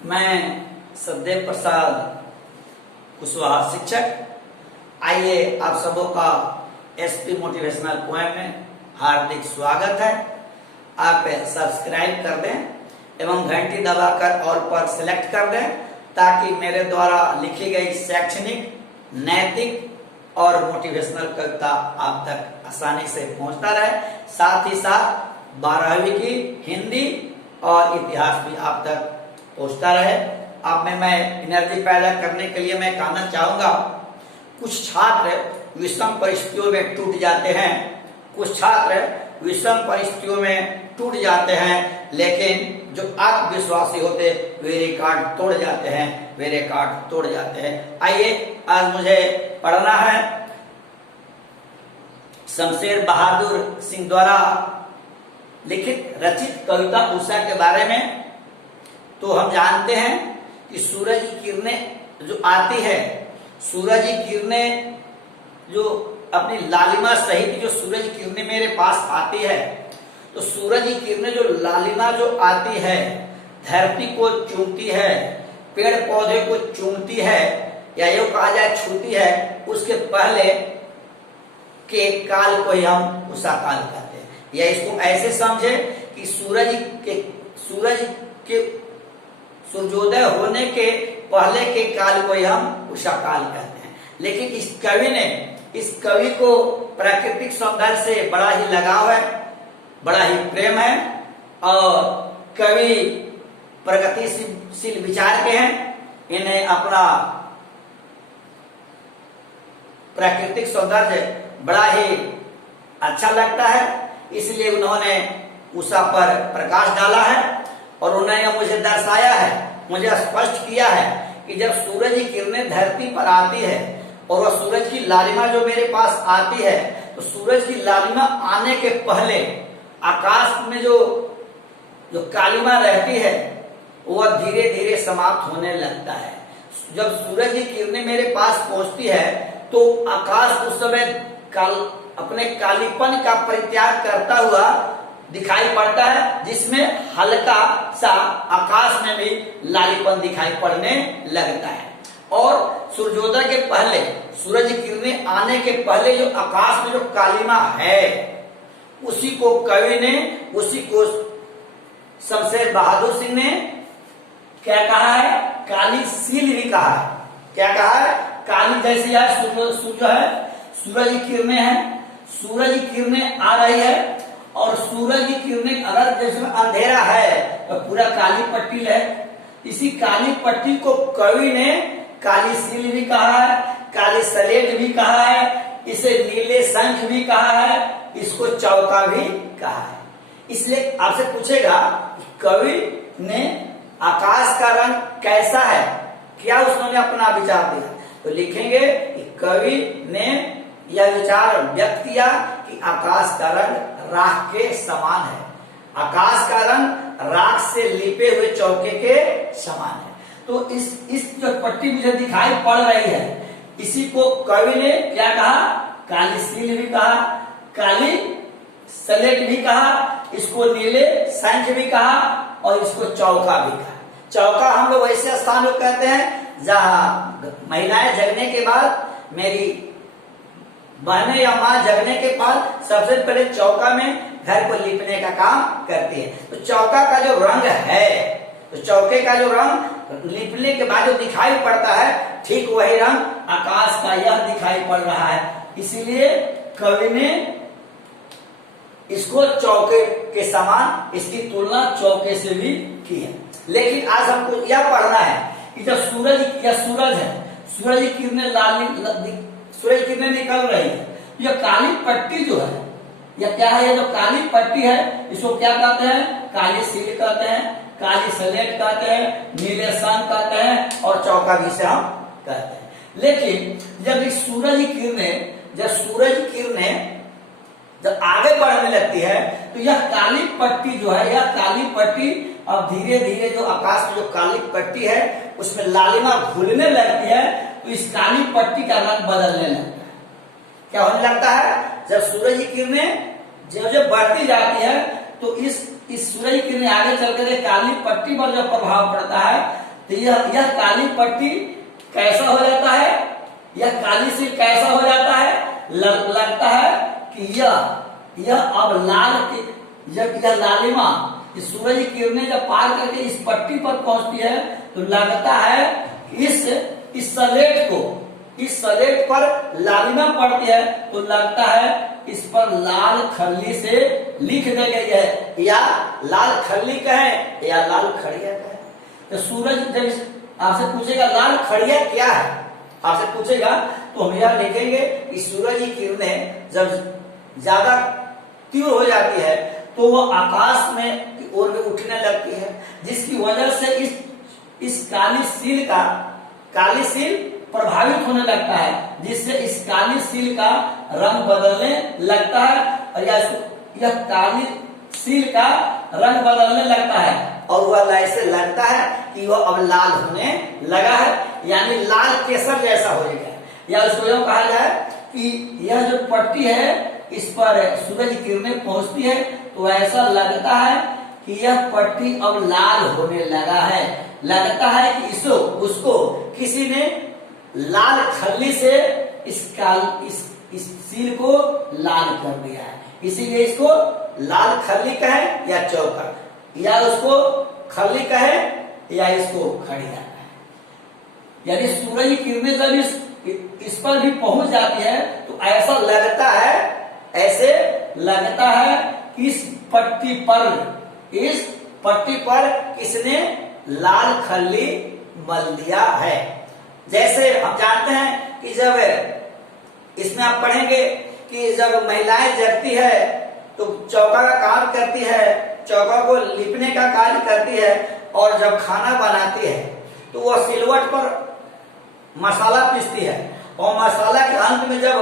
मैं सदेव प्रसाद कुशवाहा शिक्षक। आइए आप सबों का एसपी मोटिवेशनल पोएम में हार्दिक स्वागत है। आप सब्सक्राइब कर दें एवं घंटी दबाकर ऑल पर सिलेक्ट कर दें ताकि मेरे द्वारा लिखी गई शैक्षणिक, नैतिक और मोटिवेशनल कविता आप तक आसानी से पहुंचता रहे। साथ ही साथ 12वीं की हिंदी और इतिहास भी आप तक पहुंचता रहे। आप में मैं एनर्जी पैदा करने के लिए मैं कहना चाहूंगा, कुछ छात्र विषम परिस्थितियों में टूट जाते हैं, कुछ छात्र विषम परिस्थितियों में टूट जाते हैं, लेकिन जो आत्मविश्वासी होते वे रिकॉर्ड तोड़ जाते हैं, वे रिकॉर्ड तोड़ जाते हैं। आइए आज मुझे पढ़ना है शमशेर बहादुर सिंह द्वारा लिखित रचित कविता उषा के बारे में। तो हम जानते हैं कि सूरज की किरणें जो आती है, सूरज की किरणें जो अपनी लालिमा सहित जो सूरज की किरणें मेरे पास आती है, तो सूरज की किरणें जो लालिमा जो आती है, धरती को चूमती है, पेड़ पौधे को चूमती है, या यूं कहा जाए छूती है, उसके पहले के काल को ही हम उषा काल कहते हैं। या इसको ऐसे समझे कि सूरज के सूर्योदय होने के पहले के काल को ही हम उषा काल कहते हैं। लेकिन इस कवि को प्राकृतिक सौंदर्य से बड़ा ही लगाव है, बड़ा ही प्रेम है, और कवि प्रगतिशील विचार के हैं। इन्हें अपना प्राकृतिक सौंदर्य बड़ा ही अच्छा लगता है, इसलिए उन्होंने उषा पर प्रकाश डाला है और उन्होंने मुझे दर्शाया है, मुझे स्पष्ट किया है कि जब सूरज की किरणें धरती पर आती है और वह सूरज की लालिमा जो मेरे पास आती है, तो सूरज की लालिमा आने के पहले आकाश में जो कालिमा रहती है वह धीरे धीरे समाप्त होने लगता है। जब सूरज की किरणें मेरे पास पहुंचती है तो आकाश उस समय अपने कालीपन का परित्याग करता हुआ दिखाई पड़ता है, जिसमें हल्का सा आकाश में भी लालीपन दिखाई पड़ने लगता है। और सूर्योदय के पहले, सूरज की किरणें आने के पहले जो आकाश में जो कालिमा है, उसी को शमशेर बहादुर सिंह ने क्या कहा है? काली सील भी कहा है। क्या कहा है? काली जैसी है सूरज है, सूरज की किरणें हैं, सूरज की किरणें आ रही है और सूरज की किरणें अगर जैसे अंधेरा है तो पूरा काली पट्टी है। इसी काली पट्टी को कवि ने काली सील भी कहा है, काली सलेट भी कहा है, इसे नीले शंख भी कहा है, इसको चौका भी कहा है। इसलिए आपसे पूछेगा कवि ने आकाश का रंग कैसा है, क्या उसने अपना विचार दिया, तो लिखेंगे कि कवि ने यह विचार व्यक्त किया कि आकाश का रंग राख के समान है, आकाश का रंग राख से लिपे हुए चौके के समान है। तो इस जो पट्टी मुझे दिखाई पड़ रही है, इसी को कवि ने क्या कहा? काली सील भी कहा, काली सलेट भी कहा, इसको नीले शंख भी कहा और इसको चौका भी कहा। चौका हम लोग ऐसे स्थान को कहते हैं जहां महिलाएं जगने के बाद, मेरी बहनें या माँ जगने के बाद सबसे पहले चौका में घर को लिपने का काम करती है। तो चौका का जो रंग है, तो चौके का जो रंग लिपने के बाद जो दिखाई पड़ता है, ठीक वही रंग आकाश का यह दिखाई पड़ रहा है। इसीलिए कवि ने इसको चौके के समान, इसकी तुलना चौके से भी की है। लेकिन आज हमको यह पढ़ना है कि जब सूरज है, सूरज की किरणें सूरज किरणें निकल रही है, यह काली पट्टी जो है, यह क्या है? ये जो काली पट्टी है, इसको क्या कहते हैं? काली सील कहते हैं, काली सलेट कहते हैं, नीले शंख कहते हैं और चौका भी से हम कहते हैं। लेकिन जब इस सूरज की किरणें जब आगे बढ़ने लगती है, तो यह काली पट्टी जो है, यह काली पट्टी अब धीरे धीरे जो आकाश में जो काली पट्टी है उसमें लालिमा घुलने लगती है, तो इस काली पट्टी का रंग बदलने लगता है। क्या होने लगता है? जब सूरज की किरणें जब बढ़ती जाती है तो इस सूरज की किरणें आगे चल कर काली पट्टी पर जब प्रभाव पड़ता है तो यह काली पट्टी कैसा हो जाता है, यह काली सील कैसा हो जाता है, लगता है कि यह अब लाल की जब यह लालिमा इस सूरज की किरणें जब पार करके इस पट्टी पर पहुंचती है तो लगता है कि इस सलेट पर लालिमा पड़ती है तो लगता है इस पर लाल खल्ली से लिख दी गई है, या लाल खल्ली कहें या लाल खड़िया कहें। तो सूरज जब आपसे पूछेगा लाल खड़िया क्या है, आपसे पूछेगा तो हम यह लिखेंगे कि सूरज की किरणें जब ज्यादा तीव्र हो जाती है तो वह आकाश में की ओर में उठने लगती है, जिसकी वजह से इस काली सील प्रभावित होने लगता है, जिससे इस काली सील का रंग बदलने लगता है और यह काली सील का रंग बदलने लगता है और वह ऐसे लगता है कि वह अब लाल होने लगा है, यानी लाल केसर जैसा हो गया। या उसको यूं कहा जाए कि यह जो पट्टी है इस पर सूरज की किरणें पहुंचती है तो ऐसा लगता है कि यह पट्टी अब लाल होने लगा है, लगता है कि उसको किसी ने लाल खल्ली से इस सील को लाल कर दिया है, इसीलिए इसको लाल खल्ली कहें या चौकर, या उसको खल्ली कहें या इसको खड़िया कहें। यानी सूरज की किरणें जब इस पर भी पहुंच जाती है तो ऐसा लगता है कि इस पट्टी पर किसने लाल खल्ली मल दिया है। जैसे हम जानते हैं कि जब इसमें आप पढ़ेंगे कि जब महिलाएं जगती है तो चौका का काम करती है, चौका को लिपने का कार्य करती है और जब खाना बनाती है तो वह सिलवट पर मसाला पीसती है और मसाला के अंत में जब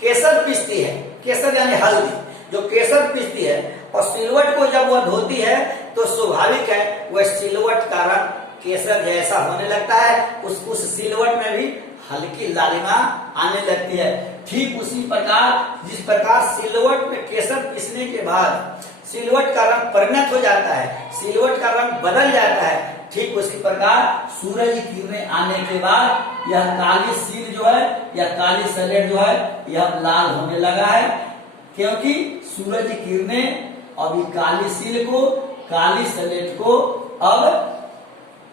केसर पीसती है, केसर यानी हल्दी, जो केसर पीसती है और सिलवट को जब वह धोती है तो स्वाभाविक है वह सिलवट का रंग केसर जैसा होने लगता है, उस सिलवट में भी हल्की लालिमा आने लगती है। ठीक उसी प्रकार जिस प्रकार सिलवट में केसर पीसने के बाद सिलवट का रंग परिणत हो जाता है, सिलवट का रंग बदल जाता है, ठीक उसी प्रकार सूरज की किरणें आने के बाद यह काली सील जो है या काली सलेट जो है यह लाल होने लगा है, क्योंकि सूरज की किरणें अभी काली सील को, काली सलेट को अब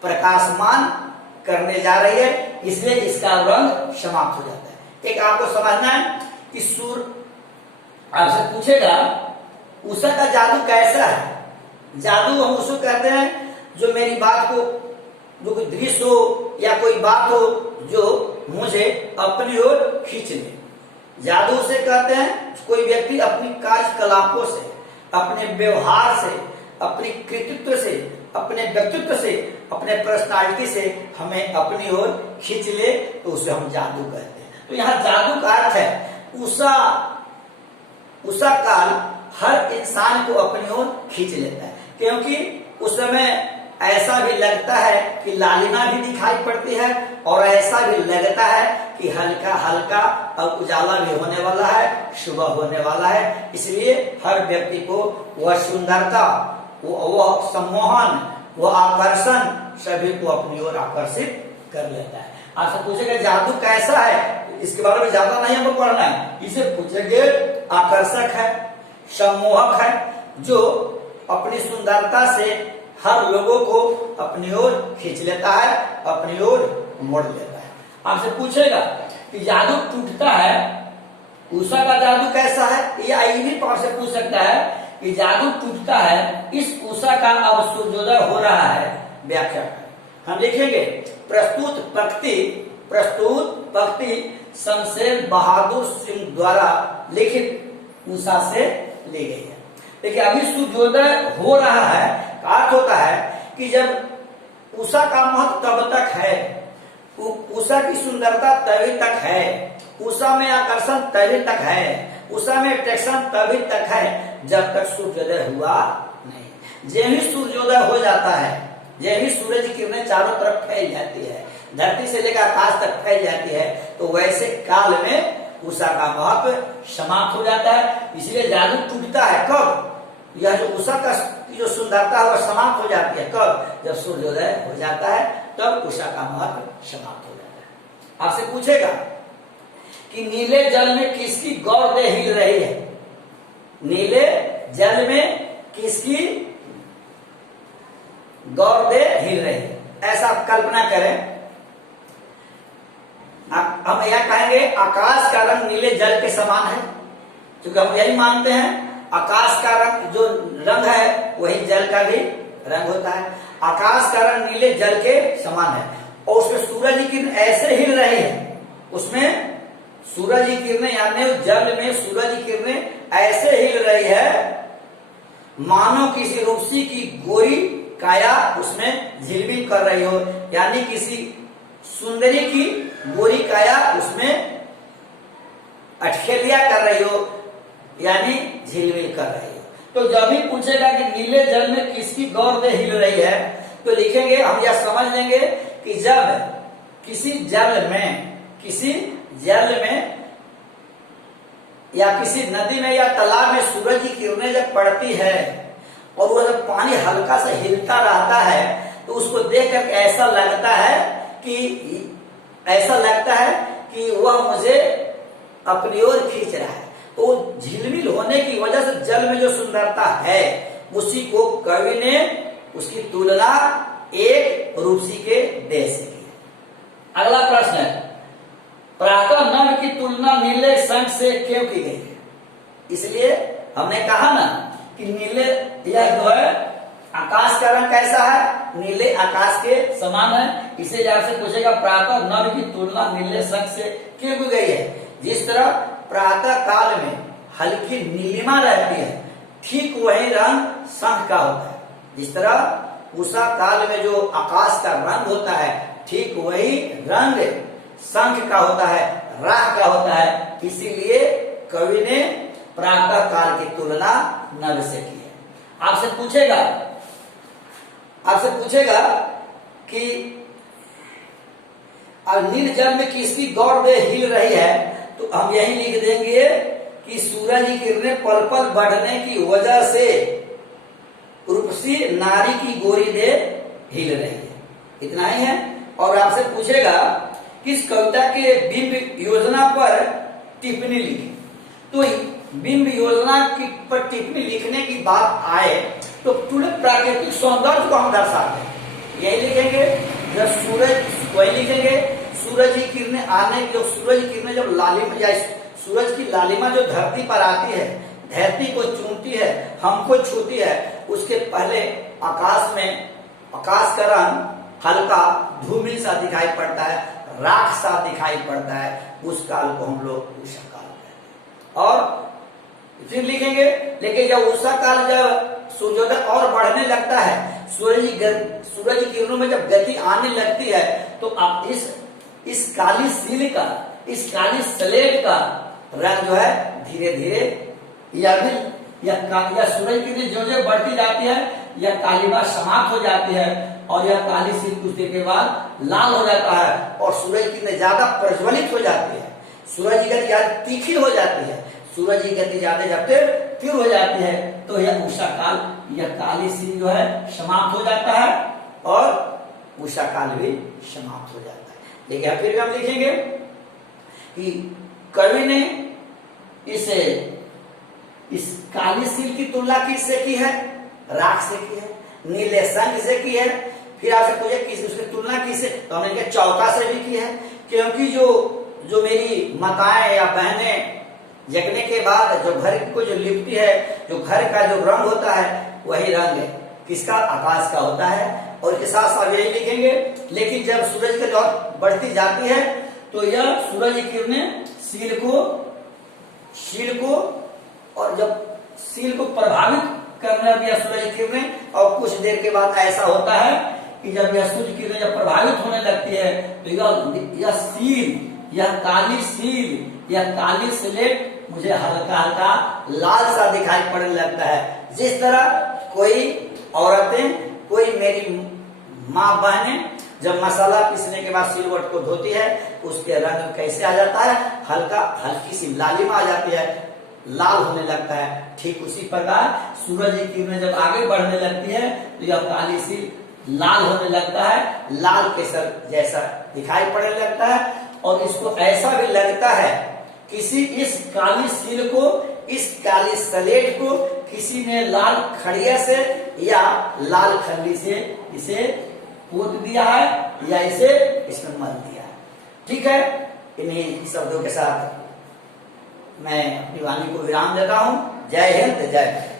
प्रकाशमान करने जा रही है, इसलिए इसका रंग समाप्त हो जाता है। एक आपको समझना है कि आपसे पूछेगा उषा का जादू कैसा है। जादू हम उसको कहते हैं जो मेरी बात को, जो कोई दृश्य हो या कोई बात हो जो मुझे अपनी ओर खींच ले। जादू से कहते हैं कोई व्यक्ति अपनी कार्यकलापों से, अपने व्यवहार से, अपनी कृतित्व से, अपने व्यक्तित्व से, अपने पर्सनालिटी से हमें अपनी ओर खींच ले तो उसे हम जादू कहते हैं। तो यहाँ जादू का अर्थ है उषा काल हर इंसान को अपनी ओर खींच लेता है, क्योंकि उस समय ऐसा भी लगता है कि लालिमा भी दिखाई पड़ती है और ऐसा भी लगता है कि हल्का हल्का अब उजाला भी होने वाला है, सुबह होने वाला है। इसलिए हर व्यक्ति को वह सुंदरता, वह सम्मोहन, वह आकर्षण सभी को अपनी ओर आकर्षित कर लेता है। आपसे पूछेगा जादू कैसा है, इसके बारे में ज्यादा नहीं हमको पढ़ना है, इसे पूछेंगे आकर्षक है, सम्मोहक है, जो अपनी सुंदरता से हर लोगों को अपनी ओर खींच लेता है, अपनी ओर मोड़ लेता है। आपसे पूछेगा कि जादू टूटता है, उषा का जादू कैसा है, या ये भी आपसे पूछ सकता है कि जादू टूटता है, इस उषा का अब सूर्योदय हो रहा है, व्याख्या करें। हम लिखेंगे प्रस्तुत पंक्ति शमशेर बहादुर सिंह द्वारा लिखित उषा से ली गई है। देखिए अभी सूर्योदय हो रहा है का अर्थ होता है कि जब उषा का महत्व तब तक है, उषा की सुंदरता तभी तक है, उषा में आकर्षण तभी तक है, उषा में अट्रैक्शन तभी तक है जब तक सूर्योदय हुआ नहीं। जब ही सूर्योदय हो जाता है, जब ही सूरज की किरणें चारों तरफ फैल जाती है, धरती से लेकर आकाश तक फैल जाती है, तो वैसे काल में उषा का महत्व समाप्त हो जाता है। इसलिए जादू टूटता है कब, यह जो उषा का की जो सुंदरता है वह समाप्त हो जाती है। कब? जब सूर्योदय हो जाता है, तब उषा का महत्व समाप्त हो जाता है। आपसे पूछेगा कि नीले जल में किसकी गौरदेह हिल रही है? नीले जल में किसकी गौरदेह हिल रही है? ऐसा आप कल्पना करें, हम यह कहेंगे आकाश का रंग नीले जल के समान है, क्योंकि हम यही मानते हैं आकाश का रंग जो रंग है वही जल का भी रंग होता है। आकाश का रंग नीले जल के समान है और उसमें सूरज की किरण ऐसे हिल रही है, उसमें सूरज की किरणें यानी जल में सूरज की किरणें ऐसे हिल रही है मानो किसी रूपसी की गोरी काया उसमें झिलमिल कर रही हो, यानी किसी सुंदरी की गोरी काया उसमें अठखेलिया कर रही हो, यानी झिलमिल कर रही हो। तो जब भी पूछेगा कि नीले जल में किसकी गौरदेह हिल रही है, तो लिखेंगे, हम यह समझ लेंगे कि जब किसी जल में या किसी नदी में या तालाब में सूरज की किरणें जब पड़ती है और वो जब पानी हल्का सा हिलता रहता है, तो उसको देखकर ऐसा लगता है कि वह मुझे अपनी ओर खींच रहा है। तो झिलमिल होने की वजह से जल में जो सुंदरता है उसी को कवि ने उसकी तुलना एक रूपसी के देह से की। अगला प्रश्न है, प्रातः नभ की तुलना नीले संग से क्यों की गई है? इसलिए हमने कहा ना कि नीले, यह जो है आकाश का रंग कैसा है? नीले आकाश के समान है। इसे आपसे पूछेगा प्रातः नभ की तुलना नीले संग से क्यों की गई है? जिस तरह प्रातः काल में हल्की नीलिमा रहती है, ठीक वही रंग शंख का होता है। जिस तरह उषा काल में जो आकाश का रंग होता है, ठीक वही रंग शंख का होता है, राह का होता है। इसीलिए कवि ने प्रातः काल की तुलना नभ से की है। आपसे पूछेगा कि नील जल में किसकी गौरदेह हिल रही है, तो हम यही लिख देंगे कि सूरज की किरणें पल पल बढ़ने की वजह से रूपसी नारी की गोरी देह हिल रही है। इतना ही है। और आपसे पूछेगा किस कविता के बिंब योजना पर टिप्पणी लिखी। तो बिंब योजना की पर टिप्पणी लिखने की बात आए तो पूरे प्राकृतिक सौंदर्य को हम दर्शाते हैं। यही लिखेंगे, जब सूरज, वही लिखेंगे सूरज की किरणें आने, जो सूरज की किरणें जब लालिमा या सूरज की लालिमा जो धरती पर आती है, धरती को चूमती है, हमको छूती है, उसके पहले आकाश का रंग हल्का धूमिल सा दिखाई पड़ता है, राख सा दिखाई पड़ता है। उस काल को हम लोग उषा काल कहते हैं। और फिर लिखेंगे, लेकिन जब उषा काल जब सूर्योदय और बढ़ने लगता है, सूरज की किरणों में जब गति आने लगती है, तो आप इस काली सील का, इस काली स्लेट का रंग जो है धीरे धीरे या सूरज की किरणें जो बढ़ती जाती है, यह कालीमा समाप्त हो जाती है और यह काली सील कुछ देर के बाद लाल हो जाता है और सूरज की किरणें ज्यादा प्रज्वलित हो जाती है, सूरज की गति ज्यादा तीखी हो जाती है, सूरज की गति ज्यादा जब तीव्र हो जाती है, तो यह उषा काल, यह काली सील जो है समाप्त हो जाता है और उषा काल भी समाप्त हो जाता है। लेकिन फिर हम लिखेंगे कि कवि ने इस काली सील की तुलना किससे की है? राख से की है, नीले संग से की है। फिर आपसे पूछे किस उसकी तुलना किससे, तो हमने कहा चौका से भी की है, क्योंकि जो मेरी माताएं या बहनें जगने के बाद जो घर को जो लिपटी है, जो घर का जो रंग होता है, वही रंग है किसका? आकाश का होता है। और इसके साथ साथ यही लिखेंगे, लेकिन जब सूरज की लौट बढ़ती जाती है, तो यह सूरज की किरणें शील को और जब सील को प्रभावित करने लगी सूरज की किरणें, और कुछ देर के बाद ऐसा होता है कि जब यह सूर्य की किरणें जब प्रभावित होने लगती है, तो यह सील, यह काली सील, यह काली स्लेट मुझे हल्का हल्का लाल सा दिखाई पड़ने लगता है। जिस तरह कोई औरतें, कोई मेरी माँ बहनें जब मसाला पीसने के बाद सिलवट को धोती है, उसके रंग कैसे आ जाता है? हल्की सी लालिमा आ जाती है। लाल होने लगता है। ठीक उसी प्रकार सूरज की किरणें जब आगे बढ़ने लगती है तो यह काली सील लाल होने लगता है, लाल केसर जैसा दिखाई पड़ने लगता है। और इसको ऐसा भी लगता है किसी इस काली सील को, इस काली स्लेट को किसी ने लाल खड़िया से या लाल खल्ली से इसे पोत दिया है या इसे इसमें मल दिया है। ठीक है, इन्हीं शब्दों के साथ मैं अपनी वाणी को विराम देता हूं। जय हिंद, जय भारत।